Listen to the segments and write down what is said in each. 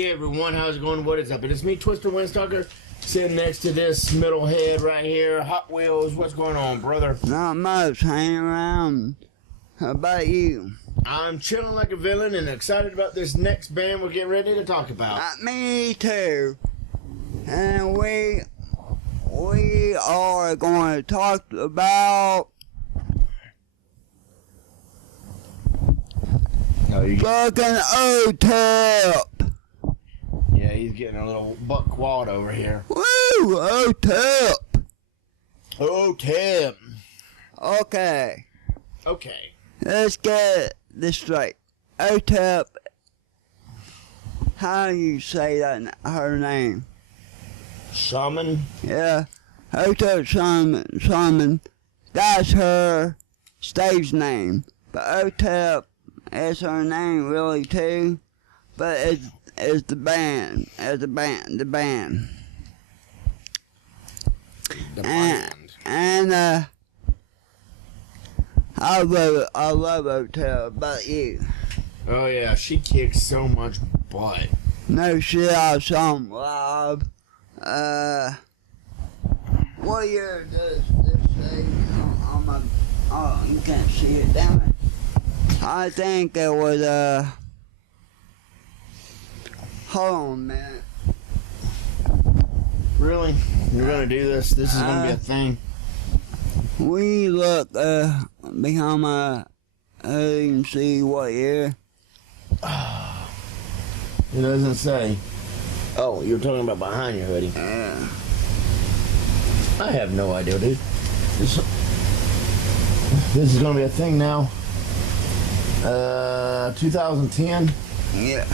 Hey everyone, how's it going? What is up? It is me, Twister Windstalker, sitting next to this middle head right here. Hot Wheels, what's going on, brother? Not much, hanging around. How about you? I'm chilling like a villain and excited about this next band we're getting ready to talk about. Me too. And we are going to talk about fucking Otep. Yeah, he's getting a little buck quad over here. Woo! Otep. Otep. Okay. Okay. Let's get this straight. Otep. How do you say that? Her name? Shaman? Yeah. Otep Shaman. That's her stage name. But Otep is her name really too. But it's the band. It's the band. The band. And I love Otep. About you? Oh yeah, she kicks so much butt. No shit, I saw him live. What year does this say on my... Oh, you can't see it, damn it. I think it was, hold on a minute. Really? You're gonna do this? This is gonna be a thing? We look, behind my... you can see what year. It doesn't say. Oh, you're talking about behind your hoodie. Yeah. I have no idea, dude. This is gonna be a thing now. 2010. Yeah.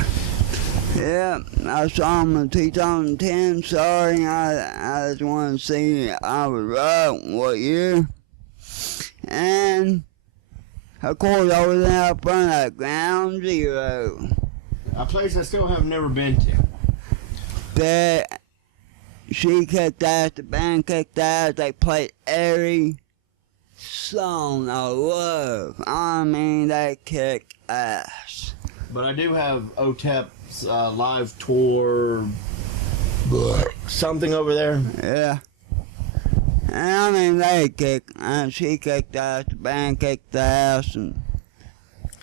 Yeah, I saw him in 2010. Sorry, I just want to see I was right. What year? And of course, I was out front at Ground Zero. A place I still have never been to. But she kicked ass, the band kicked ass, they played every song I love. I mean, they kicked ass. But I do have Otep's live tour something over there. Yeah. And I mean, they kicked, and she kicked ass, the band kicked ass, and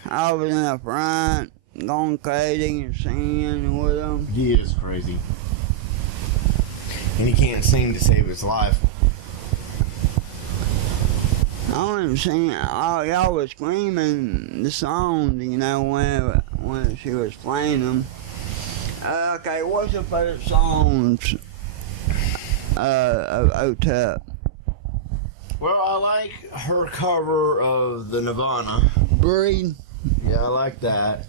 I was in the front, going crazy and singing with them. He is crazy. And he can't sing to save his life. I wasn't singing, y'all was screaming the songs, you know, when she was playing them. Okay, what's your favorite songs of Otep? Well, I like her cover of the Nirvana. Breed? Yeah, I like that.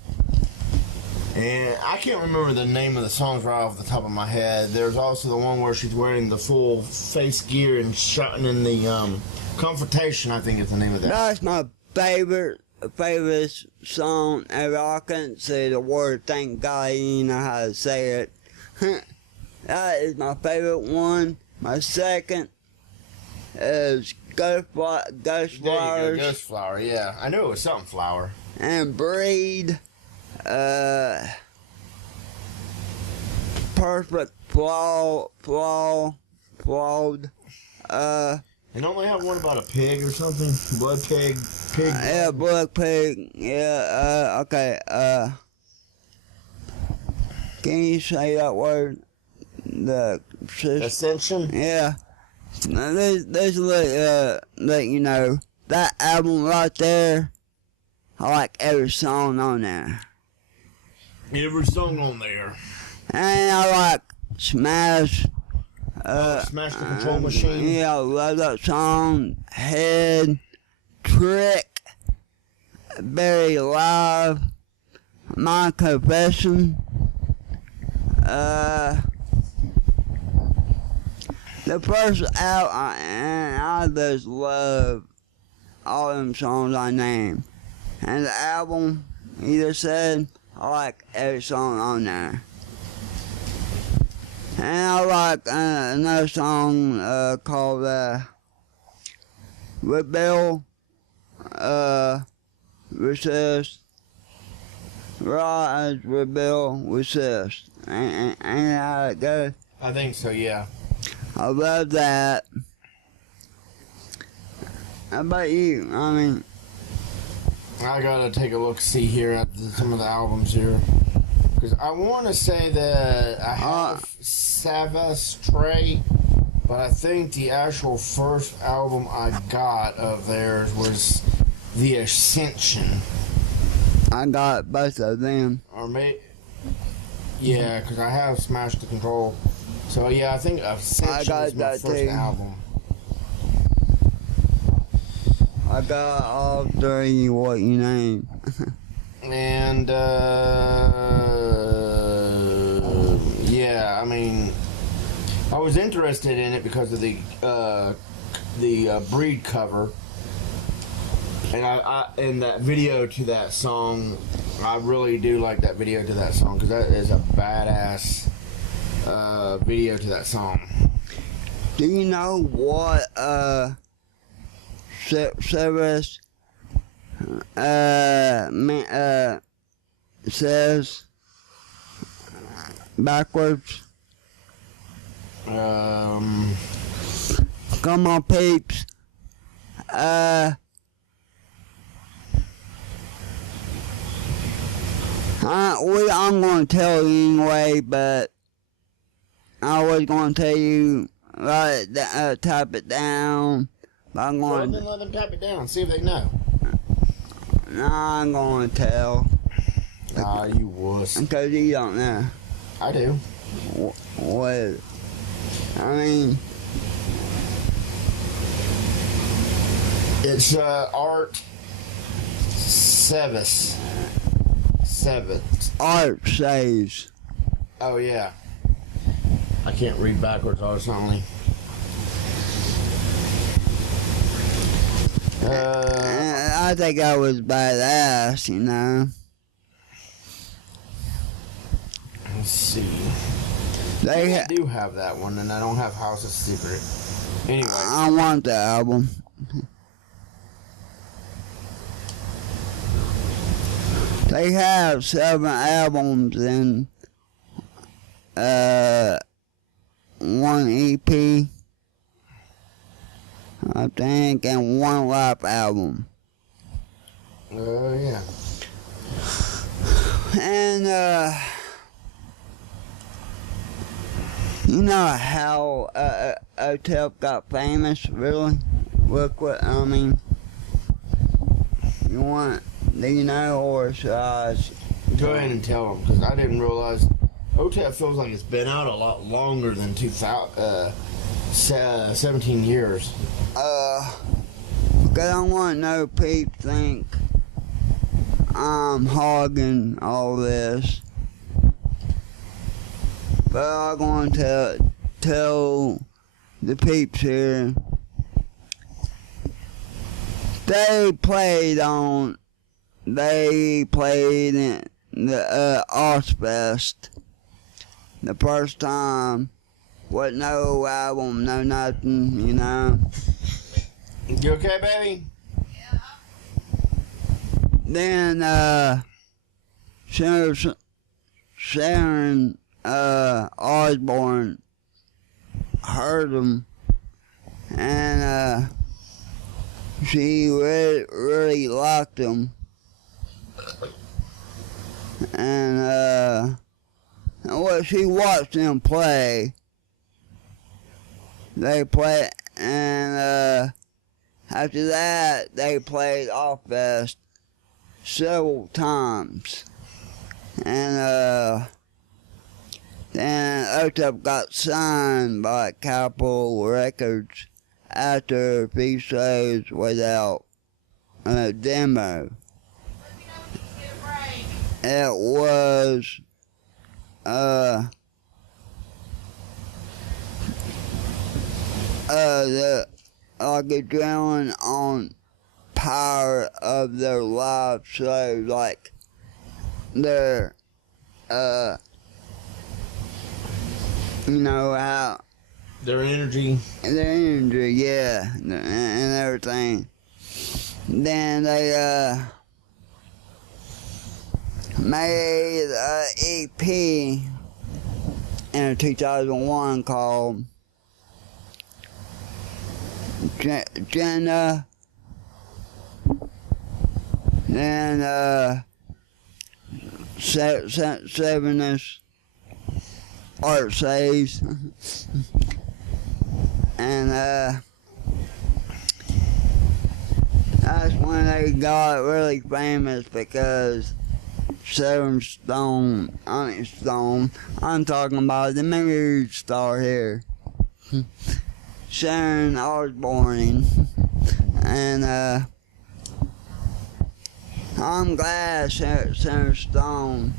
And I can't remember the name of the songs right off the top of my head. There's also the one where she's wearing the full face gear and shouting in the Confrontation, I think is the name of that. That's my favorite song ever. I couldn't say the word, thank God you know how to say it. That is my favorite one. My second is Ghost Flowers. Ghost Flower, yeah. I knew it was something flower. And Breed. Perfect Flawed. And don't they have one about a pig or something? Blood pig? Yeah, blood pig. Yeah, okay. Can you say that word? Ascension? Yeah. There's like, you know, that album right there, I like every song on there. Every song on there. And I like Smash. Smash the Control Machine. Yeah, I love that song. Head, Trick, Buried Alive, My Confession. The first album, and I just love all them songs I named. And the album, he just said, I like every song on there. And I like another song called Rebel, Resist, Raw as rebel resist. Ain't how it goes? I think so, yeah. I love that. How about you? I mean, I gotta take a look, see here at some of the albums here. Because I want to say that I have Savastre, but I think the actual first album I got of theirs was The Ascension. I got both of them. Or yeah, because I have Smash the Control. So yeah, I think Ascension was my first album. I got all three what you name. And yeah, I mean, I was interested in it because of the Breed cover, and I and that video to that song. I really do like that video to that song because that is a badass video to that song. Do you know what service says backwards? Come on, peeps. I'm going to tell you anyway, but I was going to tell you, type it down. I'm going to let them type it down, see if they know. Nah, I'm going to tell. Ah, you wuss. Because you don't know. I do. What? I mean, it's Art Sevis. Art says. Oh yeah. I can't read backwards horizontally. I think I was badass, you know. Let's see. I do have that one, and I don't have House of Secret. Anyway. I want the album. They have 7 albums and 1 EP, I think, and 1 rap album. Yeah. And you know how Otep got famous, really? Look what I mean. You want? Do you know, or should I? Go ahead and tell them, because I didn't realize Otep feels like it's been out a lot longer than 17 years. Because I want no people think I'm hogging all this. But I'm going to tell the peeps here. They played in the Ozfest the first time with no album, no nothing, you know. You okay, baby? Yeah. Then Sharon Osbourne heard him, and she really liked him. And well, she watched him play. They played, and after that, they played Ozfest several times. And then Otep got signed by Capitol Records after a few shows without a demo. It was the like a drilling on power of their live shows, like their you know how their energy, yeah, and everything. Then they made an EP in 2001 called Jenna, then Sevenus Art Saves, and that's when they got really famous because I'm talking about the movie star here, Sharon Osbourne, and I'm glad Sharon Stone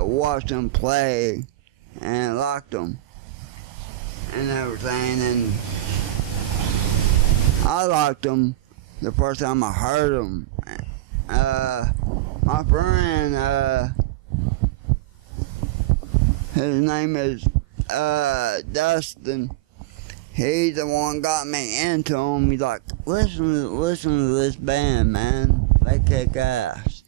watched them play and liked them and everything, and I liked them the first time I heard them. My friend, his name is Dustin. He's the one got me into them. He's like, listen to this band, man. They kick ass.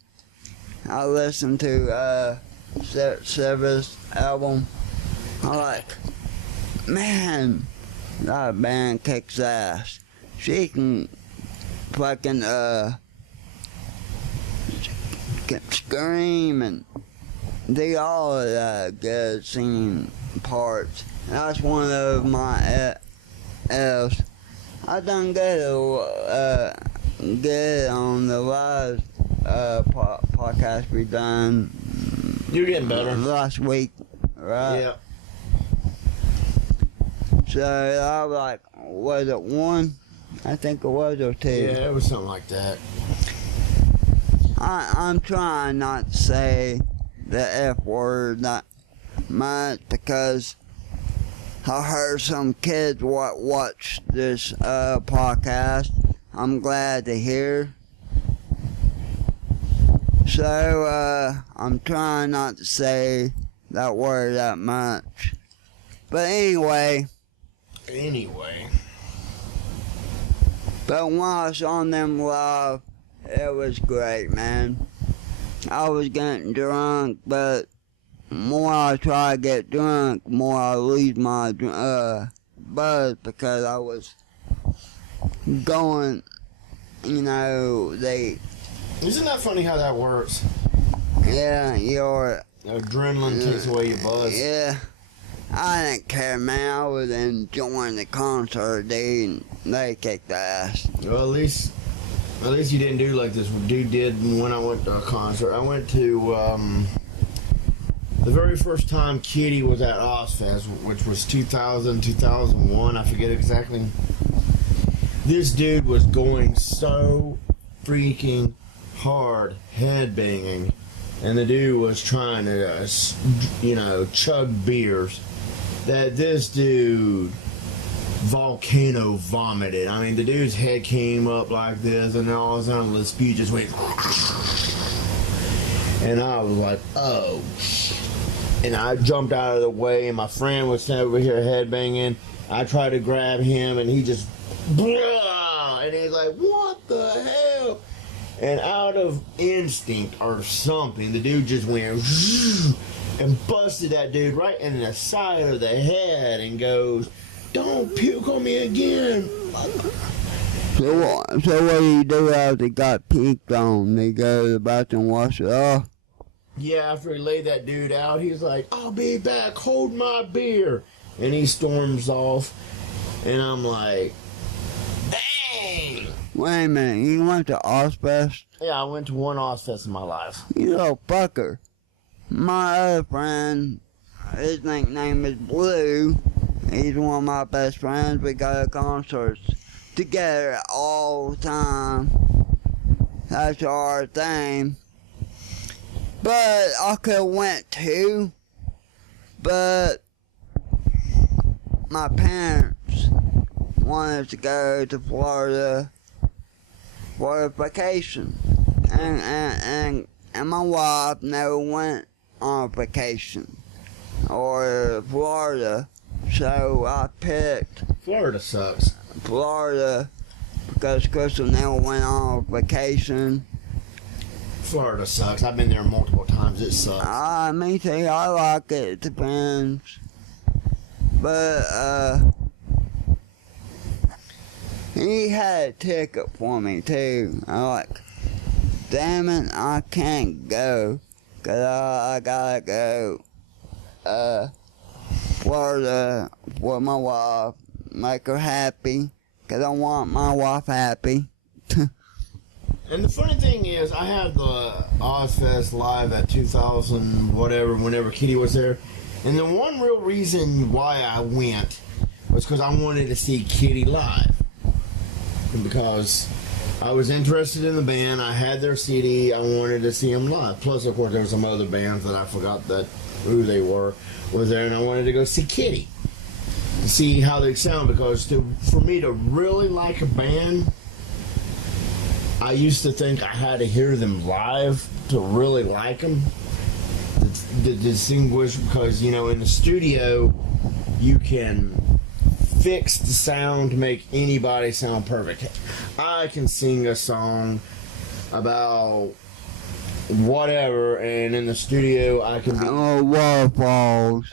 I listened to Sever's album. I'm like, man, that band kicks ass. She can fucking scream and do all of that good singing parts. That's one of my F's. I done good on the last podcast we done. You're getting better. Last week, right? Yeah. So I was like, was it 1? I think it was, or 2. Yeah, it was something like that. I'm trying not to say the F word that much because I heard some kids watch this podcast. I'm glad to hear. So I'm trying not to say that word that much. But anyway. But when I was on them live, it was great, man. I was getting drunk, but more I try to get drunk, more I lose my buzz because I was going, Isn't that funny how that works? Yeah, your adrenaline takes away your buzz. Yeah. I didn't care, man. I was enjoying the concert, dude. They kicked ass. Well, at least you didn't do like this dude did when I went to a concert. I went to the very first time Kitty was at Ozfest, which was 2000, 2001. I forget exactly. This dude was going so freaking hard headbanging, and the dude was trying to, chug beers. That this dude volcano vomited. I mean, the dude's head came up like this, and then all of a sudden the spew just went. And I was like, oh. And I jumped out of the way, and my friend was over here headbanging. I tried to grab him, and he just. And he's like, what the hell? And out of instinct or something, the dude just went and busted that dude right in the side of the head and goes, don't puke on me again. So what do you do after he got puked on? They go to the bathroom and wash it off? Yeah, after he laid that dude out, he's like, I'll be back, hold my beer. And he storms off. And I'm like, dang. Wait a minute, you went to Ozfest? Yeah, I went to one Ozfest in my life. You little fucker. My other friend, his nickname is Blue. He's one of my best friends. We go to concerts together all the time. That's our thing. But I could have went too. But my parents wanted us to go to Florida for a vacation. And my wife never went on vacation or Florida, so I picked Florida sucks. Florida because Crystal never went on vacation. Florida sucks. I've been there multiple times. It sucks. Me too. I like it. It depends. But, he had a ticket for me, too. I'm like, damn it, I can't go. Cause I gotta go, for my wife. Make her happy. Cause I want my wife happy. And the funny thing is, I had the Ozfest live at 2000, whatever, whenever Kitty was there. And the one real reason why I went was because I wanted to see Kitty live. And because I was interested in the band, I had their CD, I wanted to see them live. Plus, of course, there were some other bands that I forgot who they were was there, and I wanted to go see Kitty. To see how they sound, because for me to really like a band, I used to think I had to hear them live to really like them. To distinguish, because, you know, in the studio, you can fix the sound to make anybody sound perfect. I can sing a song about whatever, and in the studio, I can be... waterfalls.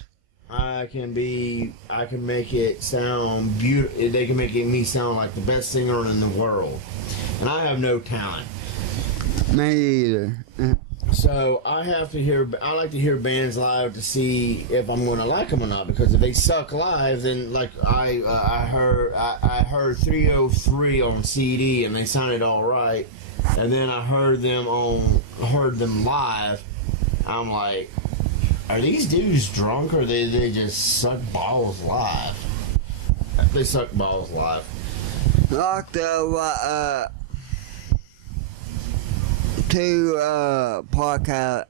I can make it sound beautiful. They can make me sound like the best singer in the world. And I have no talent. Me either. So I like to hear bands live to see if I'm going to like them or not. Because if they suck live, then like I heard 303 on CD and they sounded all right. And then I heard them live. I'm like, are these dudes drunk or they just suck balls live? They suck balls live. Like the two podcasts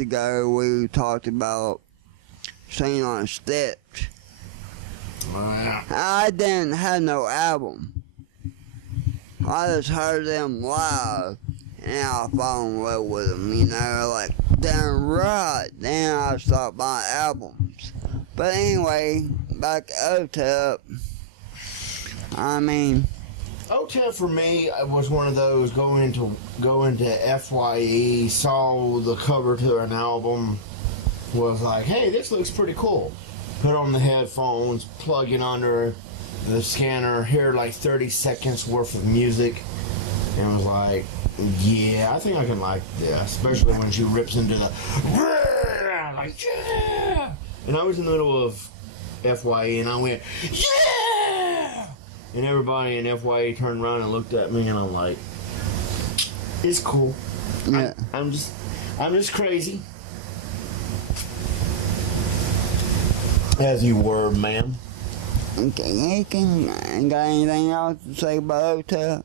ago, we talked about singing on steps. I didn't have no album. I just heard them live, and I fell in love with them, you know, like, damn right. Then I stopped buying albums. But anyway, back to Otep. I mean, Otep for me was one of those go into FYE, saw the cover to an album, was like, hey, this looks pretty cool. Put on the headphones, plug it under the scanner, hear like 30 seconds worth of music, and was like, yeah, I think I can like this, especially when she rips into the like, yeah. And I was in the middle of FYE, and I went, yeah. And everybody in FYE turned around and looked at me, and I'm like, it's cool. yeah. I'm just crazy. As you were, ma'am. Okay, you can, got anything else to say about Otep?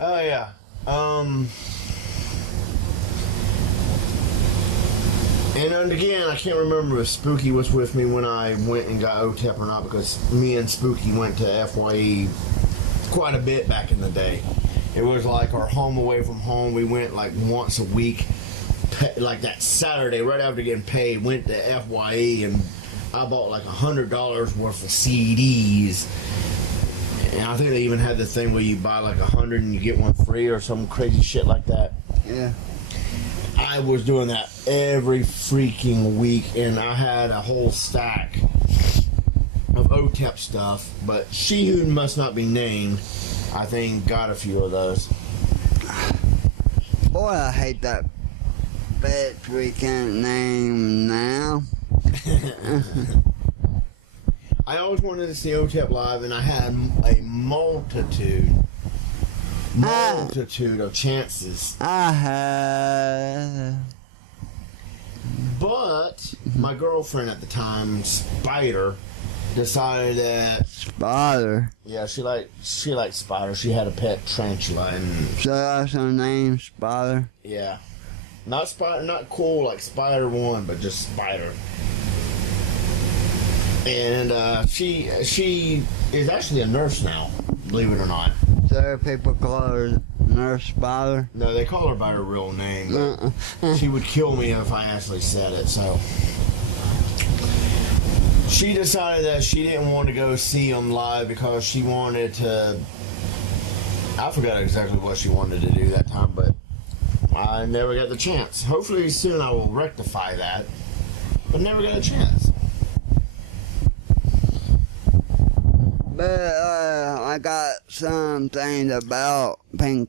Oh yeah. And again, I can't remember if Spooky was with me when I went and got Otep or not, because me and Spooky went to FYE quite a bit back in the day. It was like our home away from home. We went like once a week, like that Saturday right after getting paid, went to FYE, and I bought like $100 worth of CDs. And I think they even had the thing where you buy like 100 and you get one free or some crazy shit like that. Yeah. I was doing that every freaking week, and I had a whole stack of Otep stuff, but she who must not be named, I think, got a few of those. Boy, I hate that bitch we can't name now. I always wanted to see Otep live, and I had a multitude of chances. I have. But my girlfriend at the time, Spider, decided that Spider. yeah, she liked Spider. She had a pet tarantula, and So that's her name, Spider. yeah, not Spider, not cool like Spider One, but just Spider. And she is actually a nurse now, believe it or not. So people call her Nurse Spider. No, they call her by her real name. But she would kill me if I actually said it. So she decided that she didn't want to go see them live because she wanted to I forgot exactly what she wanted to do that time, but I never got the chance. Hopefully soon I will rectify that, but never got a chance. But I got some things about Otep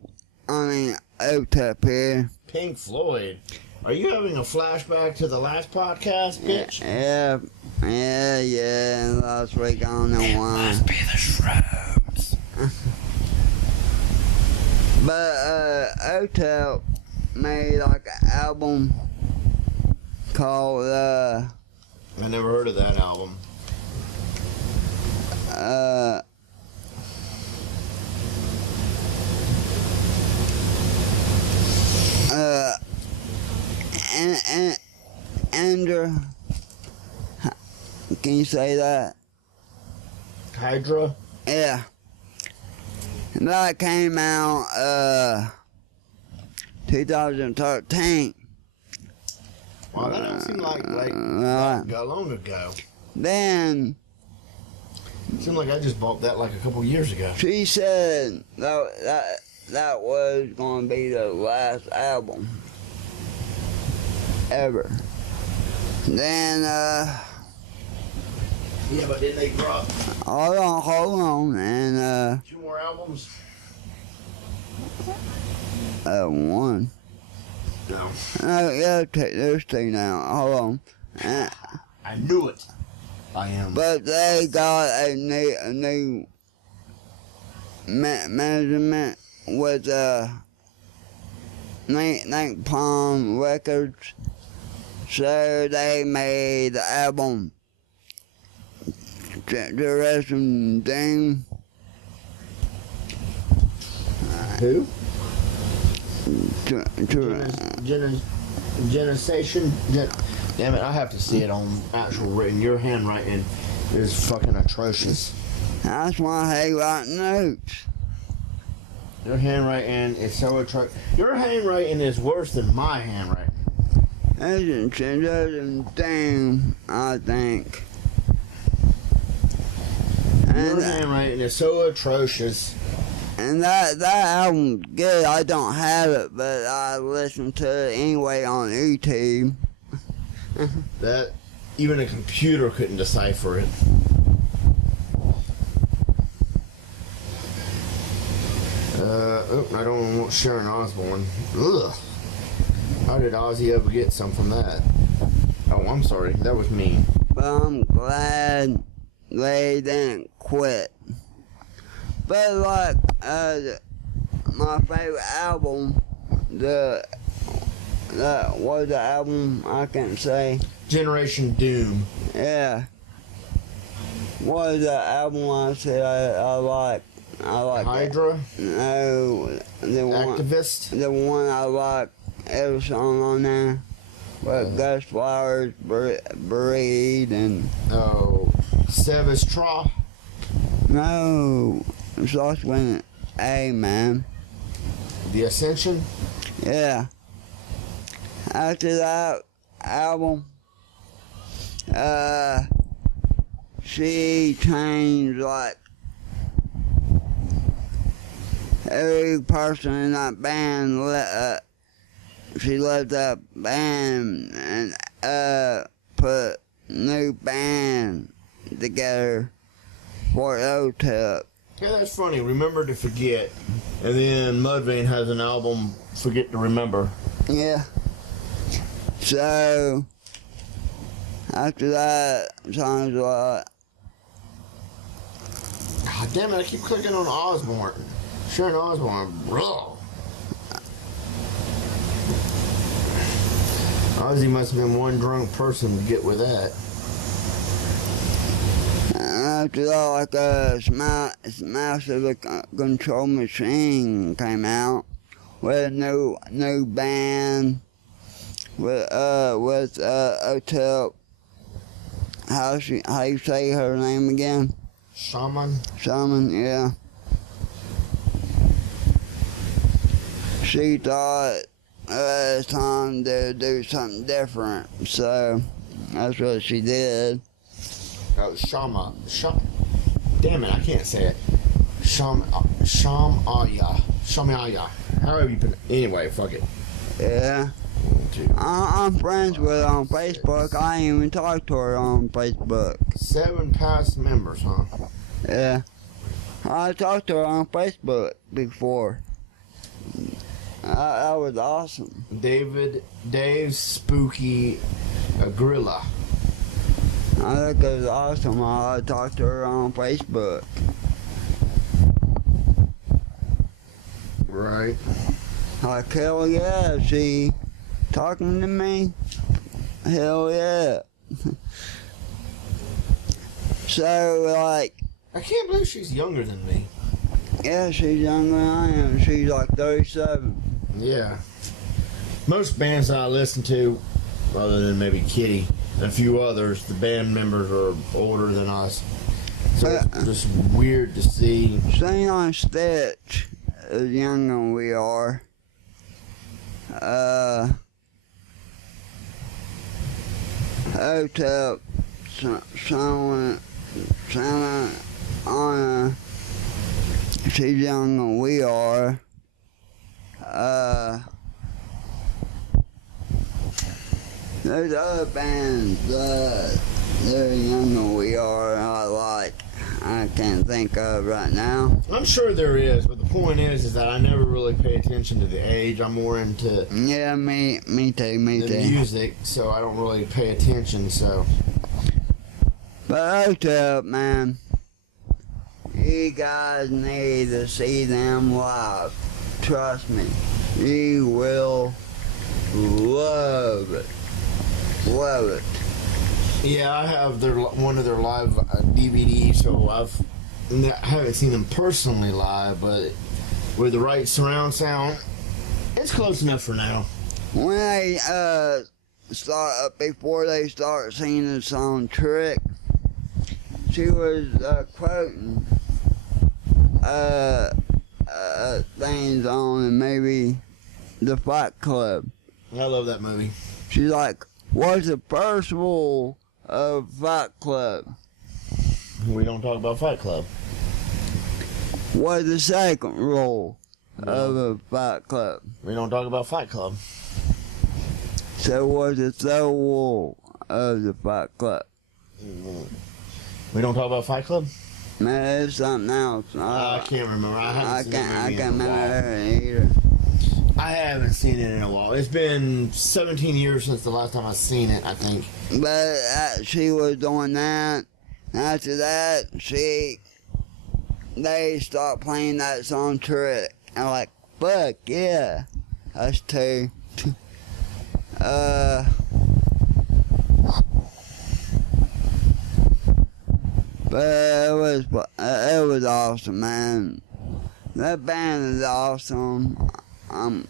here. Pink Floyd. Are you having a flashback to the last podcast, bitch? Yeah. Last week, I don't know why. Must be the shrubs. But Otep made like an album called I never heard of that album. Andrew, can you say that? Hydra? Yeah. That came out 2013. Well, that don't seem like that long ago. Then It seemed like I just bought that like a couple years ago. she said that was going to be the last album ever. Then Yeah, but didn't they drop hold on, and 2 more albums? one. No. Yeah, there's 2 now. Hold on. I knew it. I am. But they got a new management with Napalm Records, so they made the album Generation Doom. Who? Generation. Damn it! I have to see it on actual written. Your handwriting is fucking atrocious. That's why I hate writing notes. Your handwriting is so atrocious. Your handwriting is worse than my handwriting. It's Generation Doom, I think. Your handwriting is so atrocious. And that album's good. I don't have it, but I listen to it anyway on YouTube. That even a computer couldn't decipher it. I don't want Sharon Osbourne. Ugh. How did Ozzy ever get some from that? Oh, I'm sorry. That was me. But I'm glad they didn't quit. But like, my favorite album, that was the album I can't say. Generation Doom. Yeah. What was the album I said I like? I like Hydra? No, the one. Activist? The one I like every song on there. With Gus Flowers, Breed, and. Oh, Sevistra? No, it starts with an A, man. The Ascension? Yeah. After that album, she changed like every person in that band. She left that band and put new band together for Otep. Yeah, that's funny. Remember to Forget. And then Mudvayne has an album, Forget to Remember. Yeah. So, after that, songs like... God damn it, I keep clicking on Osbourne. Sharon Osbourne, bro. Ozzy must have been one drunk person to get with that. After that, like Smash of the Control Machine came out with a new band with Otep. How you say her name again? Shaman? Shaman, yeah. She thought it's time to do something different, so that's what she did. Oh, Shama. Damn it, I can't say it. Shamaya. However you put it. Anyway, fuck it. Yeah. 1, 2, I'm friends with her on Facebook. I ain't even talked to her on Facebook. 7 past members, huh? Yeah. I talked to her on Facebook before. That was awesome. Dave Spooky Gorilla. I think it was awesome. I talked to her on Facebook. Right. Like, hell yeah, she talking to me? Hell yeah. So, like, I can't believe she's younger than me. yeah, she's younger than I am. She's like 37. Yeah. Most bands that I listen to, other than maybe Kitty and a few others, the band members are older than us. So it's just weird to see. Staying on Stitch is younger than we are. Otep, Silent Anna, she's younger than we are. There's other bands that they're younger than we are, I can't think of right now. I'm sure there is, but the point is that I never really pay attention to the age. I'm more into Yeah, me too, the too. music, so I don't really pay attention. So But Otep, man, you guys need to see them live. Trust me, you will love it. Love it. yeah, I have one of their live DVDs, so I haven't seen them personally live, but with the right surround sound, it's close enough for now. When they start before they start singing the song "Trick," she was quoting things on and maybe the Fight Club. I love that movie. She's like, "What's the first rule of Fight Club? We don't talk about Fight Club. What's the second rule of a Fight Club? We don't talk about Fight Club. So what's the third rule of the Fight Club? We don't talk about Fight Club? Man, it's something else. I can't remember. I I can't haven't seen that movie in a while. remember it either. I haven't seen it in a while. It's been 17 years since the last time I've seen it, I think. But she was doing that. After that, they stopped playing that song "Trick." I'm like, fuck yeah, us two. But it was awesome, man. That band is awesome. I'm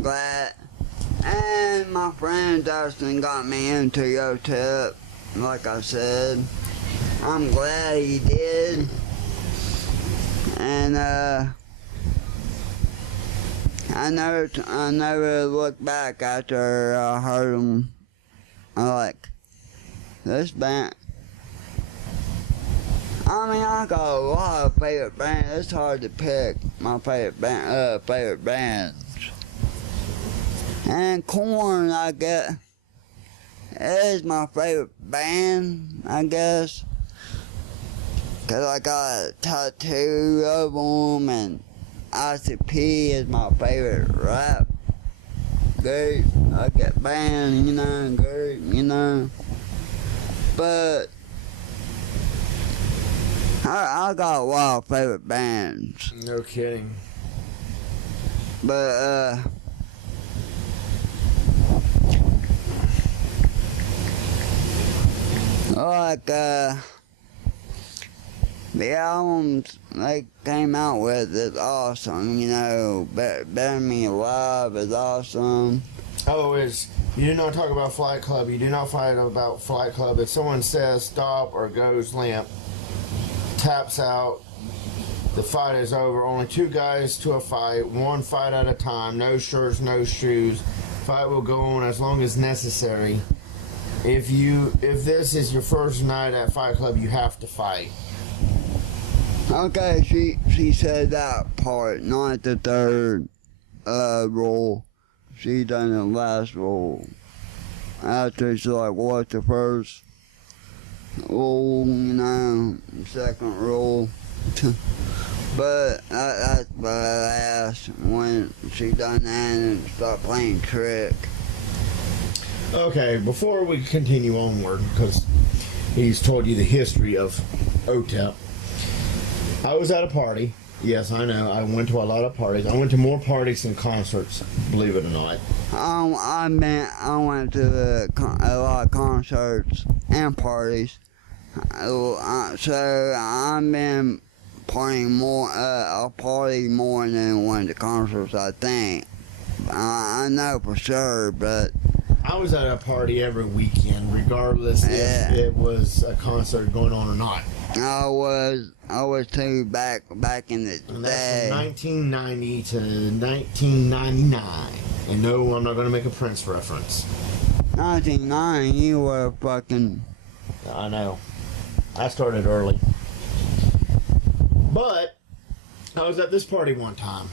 glad. And my friend Dustin got me into Otep, like I said. I'm glad he did. And I never looked back after I heard him. I like this band. I mean, I got a lot of favorite bands. It's hard to pick my favorite bands. And Korn, I guess, is my favorite band, I guess. 'Cause I got a tattoo of them, and ICP is my favorite rap group. I get band, group. But I got a lot of favorite bands. No kidding. But, like, the albums they came out with is awesome, Better Me Alive is awesome. Oh, you do not talk about Flight Club. You do not fight about Flight Club. If someone says stop or goes limp, taps out, the fight is over. Only 2 guys to a fight, 1 fight at a time, no shirts, no shoes. Fight will go on as long as necessary. If this is your first night at Fight Club, you have to fight. Okay, she said that part, not the third rule. She done the last rule. After she's like, what's the first rule, second rule. But that's the last when she done that and stopped playing trick. Okay, before we continue onward, because he's told you the history of Otep, I was at a party. Yes, I know. I went to a lot of parties. I went to more parties than concerts, believe it or not. I went to a lot of concerts and parties. So I've been partying more, a party more than one of the concerts, I think. I know for sure, but I was at a party every weekend, regardless if it was a concert going on or not. I was too back in the And day. that's from 1990 to 1999. And no, I'm not going to make a Prince reference. 1990, you were fucking. I know. I started early. But I was at this party one time,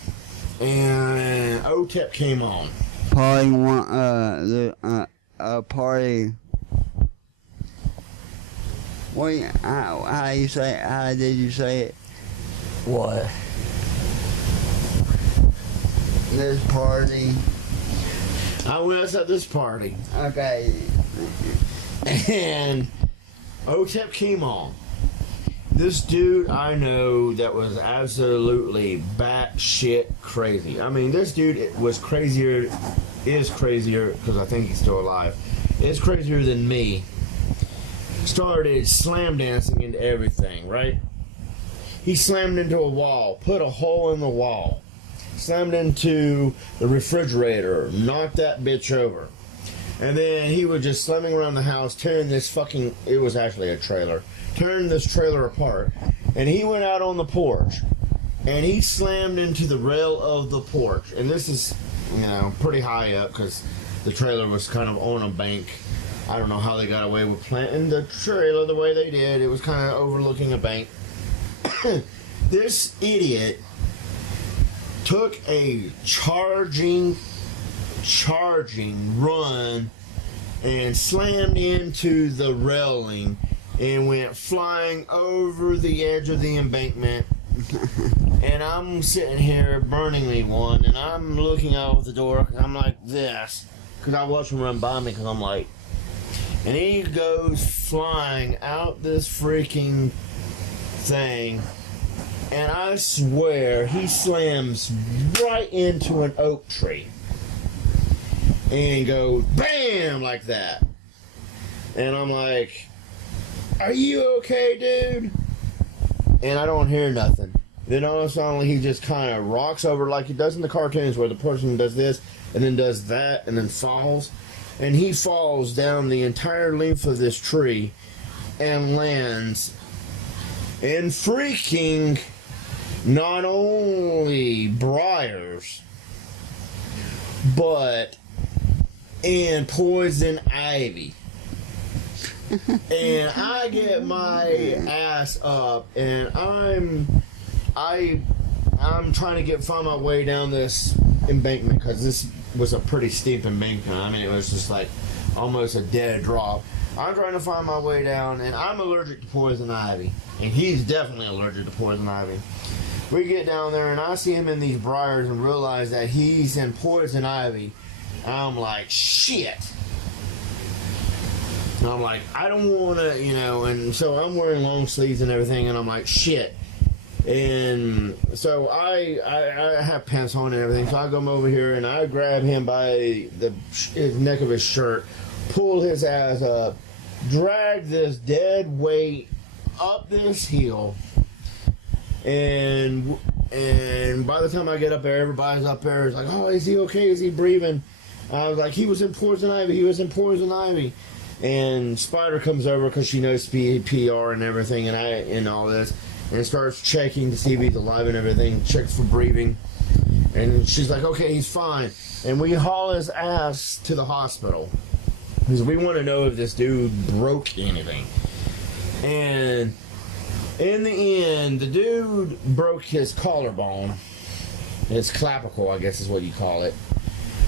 and Otep came on. Party one, a party. Wait, how you say it? How did you say it? What? This party. I was at this party, Okay. and Otep came on. This dude I know that was absolutely batshit crazy. I mean, this dude was crazier, because I think he's still alive, is crazier than me. Started slam dancing into everything, right? He slammed into a wall, put a hole in the wall, slammed into the refrigerator, knocked that bitch over. And then he was just slamming around the house, tearing this fucking, it was actually a trailer, tearing this trailer apart. And he went out on the porch, and he slammed into the rail of the porch. And this is, pretty high up, because the trailer was kind of on a bank. I don't know how they got away with planting the trailer the way they did. It was kind of overlooking a bank. This idiot took a charging run and slammed into the railing and went flying over the edge of the embankment. And I'm sitting here burning me one, and I'm looking out the door, and I'm like this, because I watch him run by me, because I'm like, and he goes flying out this freaking thing, and I swear he slams right into an oak tree and goes BAM like that. And I'm like, are you okay, dude? And I don't hear nothing. Then all of a sudden he just kind of rocks over like he does in the cartoons, where the person does this and then does that and then falls. And he falls down the entire length of this tree and lands in freaking not only briars, but in poison ivy. And I get my ass up, and I'm trying to find my way down this embankment, because this was a pretty steep embankment. I mean, it was just like almost a dead drop. I'm trying to find my way down, and I'm allergic to poison ivy, and he's definitely allergic to poison ivy. We get down there, and I see him in these briars and realize that he's in poison ivy. I'm like, shit. And I'm like, I don't want to, and so I'm wearing long sleeves and everything, and I'm like, shit. And so I have pants on and everything, so I come over here and I grab him by his neck of his shirt, pull his ass up, drag this dead weight up this hill, and by the time I get up there, everybody's up there. It's like, oh, is he okay? Is he breathing? I was like, he was in poison ivy. He was in poison ivy. And Spider comes over because she knows PR and everything, and all this, and starts checking to see if he's alive and everything. Checks for breathing, and she's like, okay, he's fine. And we haul his ass to the hospital because we want to know if this dude broke anything. And In the end, the dude broke his collarbone. His clavicle, I guess is what you call it.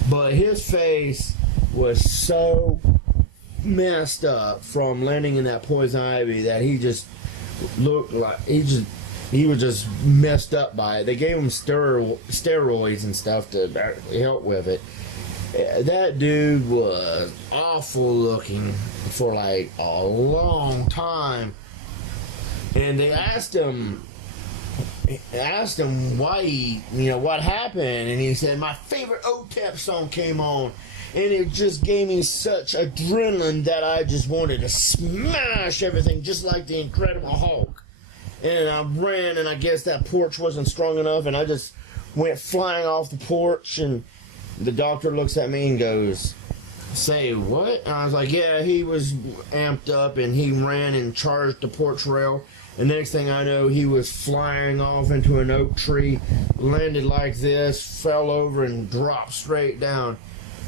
But his face was so messed up from landing in that poison ivy that he just looked like he was just messed up by it. They gave him steroids and stuff to help with it. That dude was awful looking for like a long time. And they asked him why what happened, and he said, my favorite Otep song came on, and it just gave me such adrenaline that I just wanted to smash everything just like the Incredible Hulk. And I ran, and I guess that porch wasn't strong enough, and I just went flying off the porch, and the doctor looks at me and goes, say what? And I was like, yeah, he was amped up, and he ran and charged the porch rail. And the next thing I know, he was flying off into an oak tree, landed like this, fell over, and dropped straight down.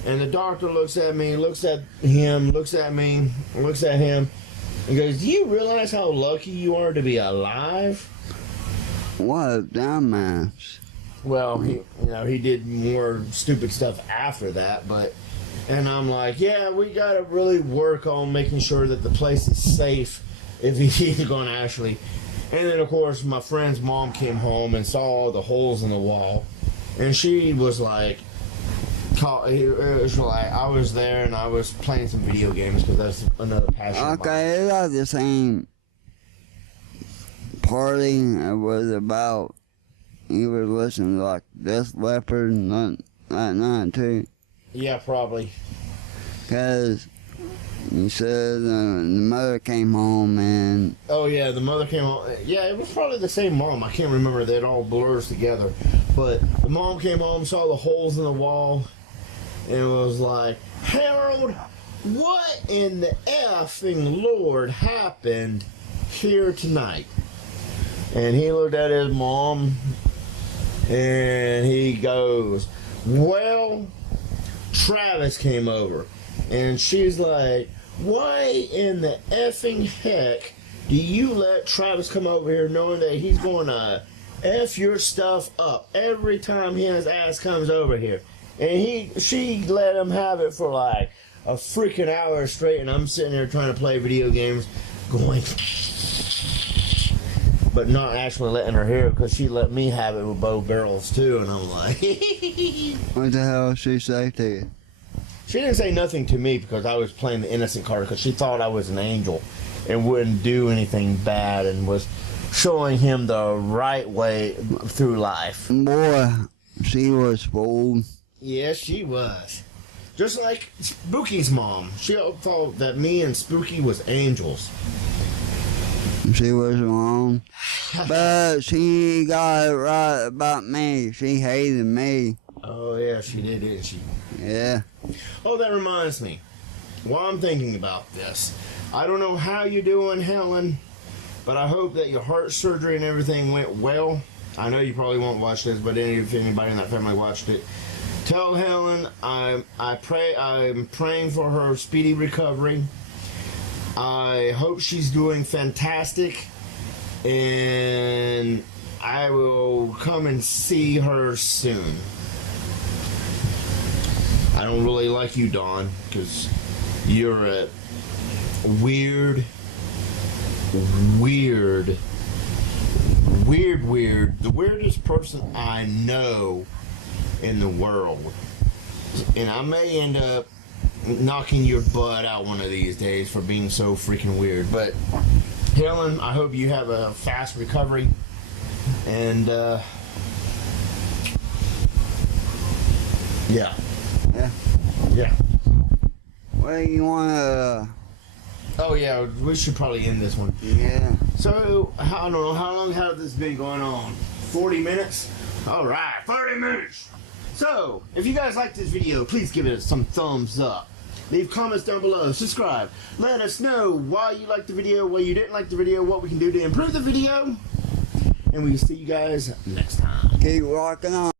And the doctor looks at me, looks at him, looks at me, looks at him, and goes, do you realize how lucky you are to be alive? What a dumbass. Well, he did more stupid stuff after that, and I'm like, yeah, we gotta really work on making sure that the place is safe if he's going to actually. And then, of course, my friend's mom came home and saw all the holes in the wall, and she was like, I was there and I was playing some video games because that's another passion of mine. Okay, it's like the same party it was about. You were listening to like Death Leopard and that night too. Yeah, probably. Because you said the mother came home and... Oh, yeah, the mother came home. Yeah, it was probably the same mom. I can't remember. It all blurs together. But the mom came home, saw the holes in the wall, and was like, Harold, what in the effing Lord happened here tonight? And he looked at his mom, and he goes, well, Travis came over. And she's like, why in the effing heck do you let Travis come over here knowing that he's going to F your stuff up every time his ass comes over here? And she let him have it for like a freaking hour straight, and I'm sitting there trying to play video games going, but not actually letting her hear it because she let me have it with both barrels too, and I'm like, what the hell did she say to you? She didn't say nothing to me because I was playing the innocent card because she thought I was an angel and wouldn't do anything bad and was showing him the right way through life. Boy, she was fooled. Yes, she was. Just like Spooky's mom. She thought that me and Spooky was angels. She was wrong. But she got it right about me. She hated me. Oh, yeah, she did, didn't she? Yeah. Oh, that reminds me. While I'm thinking about this, I don't know how you're doing, Helen, but I hope that your heart surgery and everything went well. I know you probably won't watch this, but if anybody in that family watched it, tell Helen I'm praying for her speedy recovery. I hope she's doing fantastic, and I will come and see her soon. I don't really like you, Dawn, because you're a weird, the weirdest person I know in the world. And I may end up knocking your butt out one of these days for being so freaking weird. But, Helen, I hope you have a fast recovery. And, yeah. Yeah. Yeah. Well, you want to... Oh, yeah, we should probably end this one. Yeah. So, I don't know, how long has this been going on? 40 minutes? Alright, 30 minutes! So, if you guys like this video, please give it some thumbs up. Leave comments down below, subscribe. Let us know why you liked the video, why you didn't like the video, what we can do to improve the video. And we will see you guys next time. Keep rocking on.